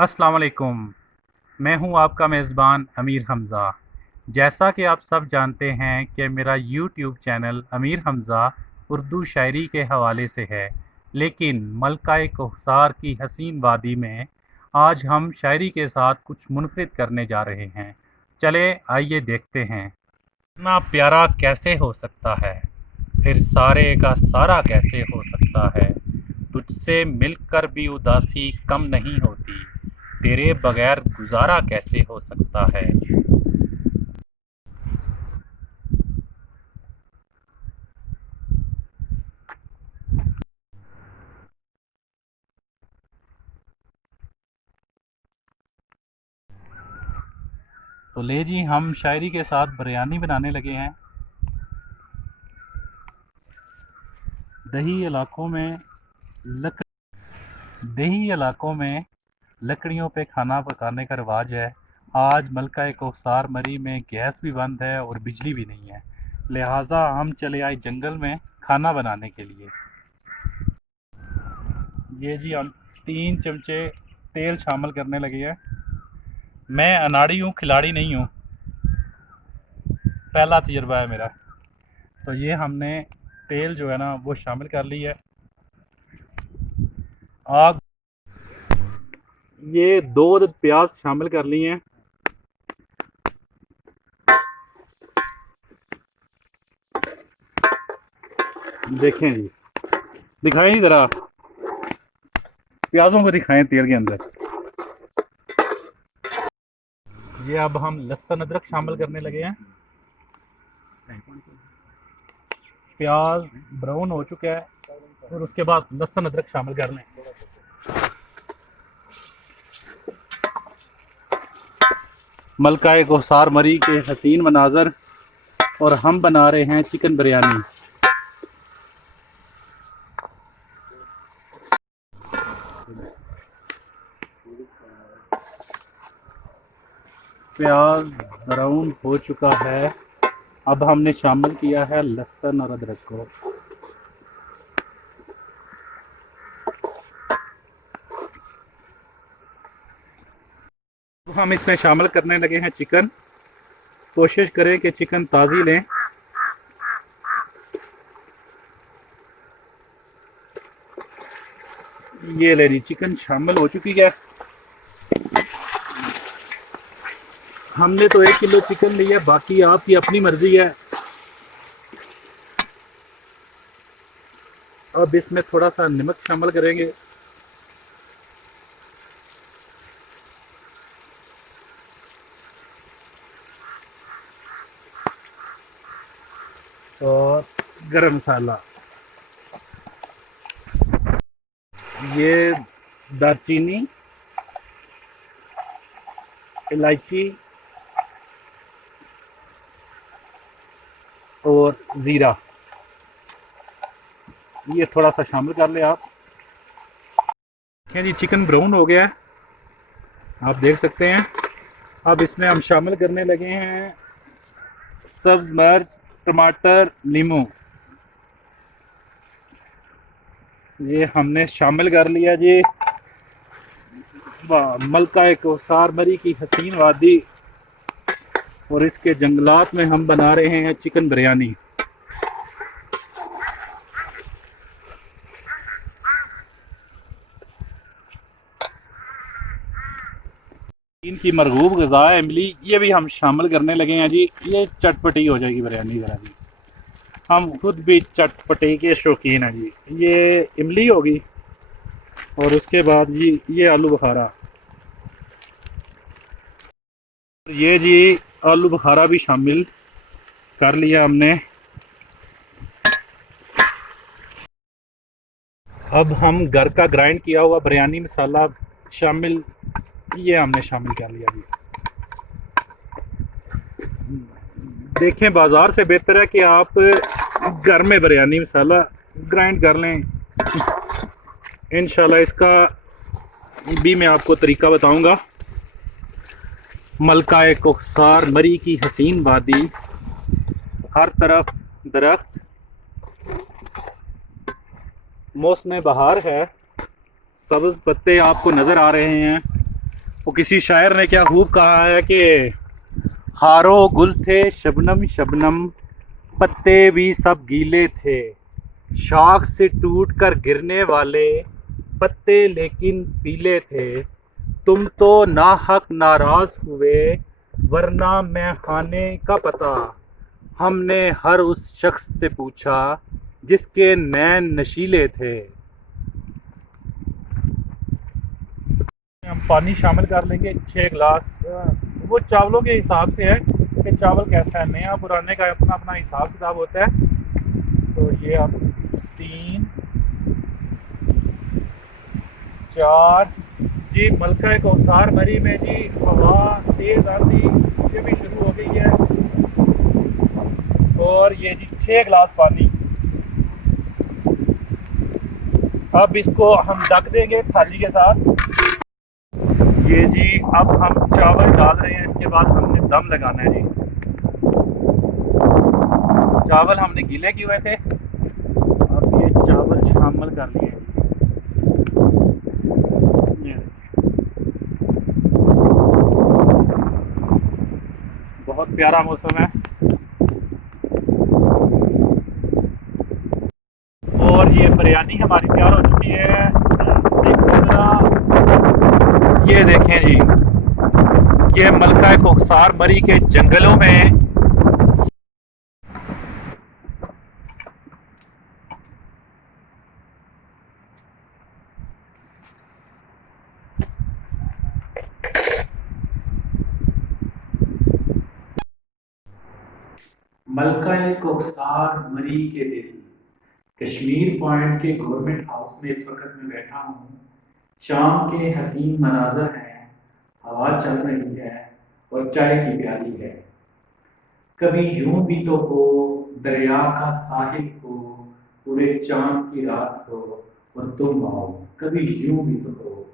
अस्सलाम वालेकुम। मैं हूं आपका मेज़बान अमीर हमज़ा। जैसा कि आप सब जानते हैं कि मेरा यूट्यूब चैनल अमीर हमज़ा उर्दू शायरी के हवाले से है, लेकिन मलका-ए कोहसार की हसीन वादी में आज हम शायरी के साथ कुछ मुनफ़रिद करने जा रहे हैं। चले आइए देखते हैं। इतना प्यारा कैसे हो सकता है, फिर सारे का सारा कैसे हो सकता है। तुझसे मिलकर भी उदासी कम नहीं होती, तेरे बगैर गुजारा कैसे हो सकता है। तो ले जी, हम शायरी के साथ बिरयानी बनाने लगे हैं। दही इलाकों में लक दही इलाकों में लकड़ियों पे खाना पकाने का रिवाज है। आज मलका कोसार मरी में गैस भी बंद है और बिजली भी नहीं है, लिहाजा हम चले आए जंगल में खाना बनाने के लिए। ये जी, हम 3 चमचे तेल शामिल करने लगे हैं। मैं अनाड़ी हूँ, खिलाड़ी नहीं हूँ, पहला तजुर्बा है मेरा। तो ये हमने तेल जो है ना वो शामिल कर ली है। आग ये 2 प्याज शामिल कर ली हैं। देखें जी, दिखाएं जी ज़रा, प्याज़ों को दिखाएं तेल के अंदर। ये अब हम लहसुन अदरक शामिल करने लगे हैं। प्याज ब्राउन हो चुका है और उसके बाद लहसुन अदरक शामिल कर लें। मलका कोसार मरी के हसीन मनाजर, और हम बना रहे हैं चिकन बिरयानी। प्याज ब्राउन हो चुका है। अब हमने शामिल किया है लहसुन और अदरक को। अब हम इसमें शामिल करने लगे हैं चिकन। कोशिश करें कि चिकन ताज़ी लें। ये ले जी, चिकन शामिल हो चुकी है। हमने तो 1 किलो चिकन ली है, बाकी आपकी अपनी मर्जी है। अब इसमें थोड़ा सा नमक शामिल करेंगे। और गरम मसाला, ये दालचीनी, इलायची और ज़ीरा, ये थोड़ा सा शामिल कर ले आप। क्या जी, चिकन ब्राउन हो गया है, आप देख सकते हैं। अब इसमें हम शामिल करने लगे हैं सब्ज मिर्च, टमाटर, नींबू। ये हमने शामिल कर लिया जी। मलका कोसार मरी की हसीन वादी और इसके जंगलात में हम बना रहे हैं चिकन बिरयानी। इनकी मरगूब ग़िज़ा है इमली, ये भी हम शामिल करने लगे हैं जी। ये चटपटी हो जाएगी बिरयानी ज़रा जी, हम खुद भी चटपटे के शौकीन हैं जी। ये इमली होगी और उसके बाद जी ये आलू बुखारा। ये जी आलू बुखारा भी शामिल कर लिया हमने। अब हम घर का ग्राइंड किया हुआ बिरयानी मसाला शामिल, ये हमने शामिल कर लिया जी। देखें, बाज़ार से बेहतर है कि आप घर में बिरयानी मसाला ग्राइंड कर लें। इंशाल्लाह इसका भी मैं आपको तरीका बताऊंगा। मलका कोसार मरी की हसीन वादी, हर तरफ दरख्त, मौसम बहार है, सब्ज़ पत्ते आपको नज़र आ रहे हैं। वो किसी शायर ने क्या खूब कहा है कि हारो गुल थे शबनम शबनम, पत्ते भी सब गीले थे, शाख से टूट कर गिरने वाले पत्ते लेकिन पीले थे। तुम तो नाहक नाराज हुए, वरना मैं खाने का पता। हमने हर उस शख्स से पूछा जिसके नैन नशीले थे। हम पानी शामिल कर लेंगे 6 गिलास। वो चावलों के हिसाब से है कि चावल कैसा है, नया पुराने का अपना अपना हिसाब किताब होता है। तो ये अब 3 4 जी। मलका कौसार मरी में जी हवा तेज आंधी ये भी शुरू हो गई है। और ये जी 6 गिलास पानी। अब इसको हम ढक देंगे थाली के साथ। ये जी अब हम चावल डाल रहे हैं, इसके बाद हमने दम लगाना है जी। चावल हमने गीले किए हुए थे, अब ये चावल शामिल कर लिए ये बहुत प्यारा मौसम है। और ये बिरयानी हमारी तैयार हो चुकी है। देखो जरा, ये देखें जी, ये मलका कोकसार मरी के जंगलों में मलका कोकसार मरी के दिल, कश्मीर पॉइंट के गवर्नमेंट हाउस में इस वक्त मैं बैठा हूँ। शाम के हसीन मनाजर हैं, हवा चल रही है और चाय की प्याली है। कभी यूं भी तो हो, दरिया का साहिल हो, पूरे चांद की रात हो और तुम आओ। कभी यूं भी तो हो,